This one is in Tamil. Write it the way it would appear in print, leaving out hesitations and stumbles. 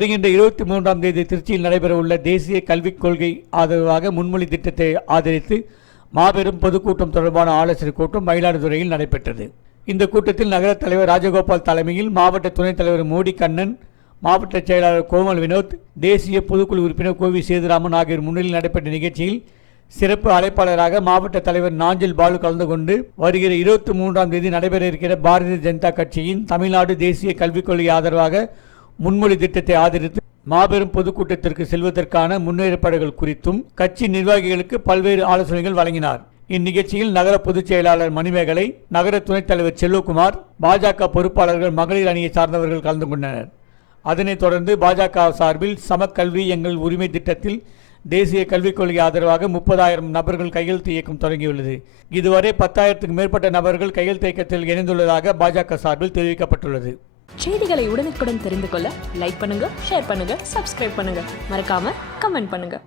வருகின்ற 23ஆம் தேதி திருச்சியில் நடைபெறவுள்ள தேசிய கல்விக் கொள்கை ஆதரவாக முன்மொழி திட்டத்தை ஆதரித்து மாபெரும் பொதுக்கூட்டம் தொடர்பான ஆலோசனைக் கூட்டம் மயிலாடுதுறையில் நடைபெற்றது. இந்த கூட்டத்தில் நகர தலைவர் ராஜகோபால் தலைமையில் மாவட்ட துணைத் தலைவர் மோடி கண்ணன், மாவட்ட செயலாளர் கோமல் வினோத், தேசிய பொதுக்குழு உறுப்பினர் கோவி சேதுராமன் ஆகியோர் முன்னிலையில் நடைபெற்ற நிகழ்ச்சியில் சிறப்பு அழைப்பாளராக மாவட்ட தலைவர் நாஞ்சில் பாலு கலந்து கொண்டு வருகிற 23ஆம் தேதி நடைபெற இருக்கிற பாரதிய ஜனதா கட்சியின் தமிழ்நாடு தேசிய கல்விக் கொள்கை ஆதரவாக முன்மொழி திட்டத்தை ஆதரித்து மாபெரும் பொதுக்கூட்டத்திற்கு செல்வதற்கான முன்னேற்பாடுகள் குறித்தும் கட்சி நிர்வாகிகளுக்கு பல்வேறு ஆலோசனைகள் வழங்கினார். இந்நிகழ்ச்சியில் நகர பொதுச் செயலாளர் மணிமேகலை, நகர துணைத் தலைவர் செல்வகுமார், பாஜக பொறுப்பாளர்கள், மகளிர் அணியை சார்ந்தவர்கள் கலந்து கொண்டனர். அதனைத் தொடர்ந்து பாஜக சார்பில் சமக்கல்வி எங்கள் உரிமை திட்டத்தில் தேசிய கல்விக் கொள்கை ஆதரவாக 30,000 நபர்கள் கையெழுத்து இயக்கம் தொடங்கியுள்ளது. இதுவரை 10,000க்கும் மேற்பட்ட நபர்கள் கையெழுத்து இயக்கத்தில் இணைந்துள்ளதாக பாஜக சார்பில் தெரிவிக்கப்பட்டுள்ளது. செய்திகளை உடனுக்குடன் தெரிந்து கொள்ள லைக் பண்ணுங்க, ஷேர் பண்ணுங்க, சப்ஸ்கிரைப் பண்ணுங்க, மறக்காம கமெண்ட் பண்ணுங்க.